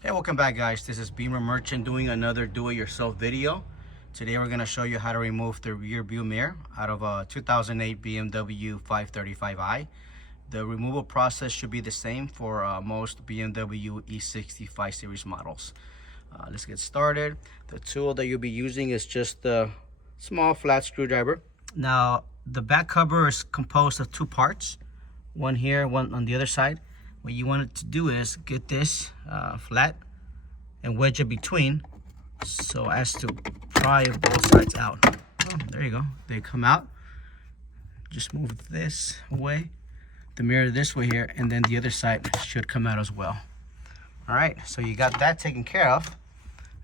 Hey, welcome back guys. This is Beamer Merchant doing another do-it-yourself video. Today we're going to show you how to remove the rear view mirror out of a 2008 BMW 535i. The removal process should be the same for most BMW E65 series models. Let's get started. The tool that you'll be using is just a small flat screwdriver. Now the back cover is composed of two parts, one here, one on the other side. What you want it to do is get this flat and wedge it between so as to pry both sides out. Oh, there you go. They come out. Just move this way, the mirror this way here, and then the other side should come out as well. All right, so you got that taken care of.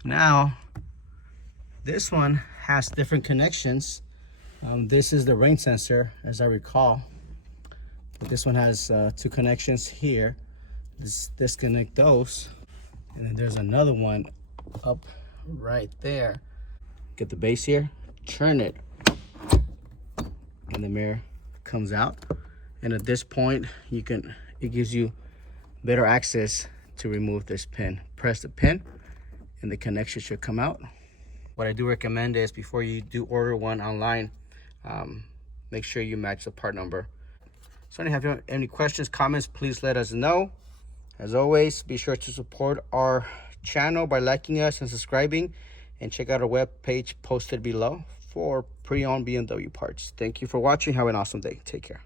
Now, this one has different connections. This is the rain sensor, as I recall. But this one has two connections here. Disconnect those, and then there's another one up right there. Get the base here, turn it, and the mirror comes out. And at this point, it gives you better access to remove this pin. Press the pin, and the connection should come out. What I do recommend is before you do order one online, make sure you match the part number. So if you have any questions, comments, please let us know. As always, be sure to support our channel by liking us and subscribing, and check out our web page posted below for pre-owned BMW parts. Thank you for watching. Have an awesome day. Take care.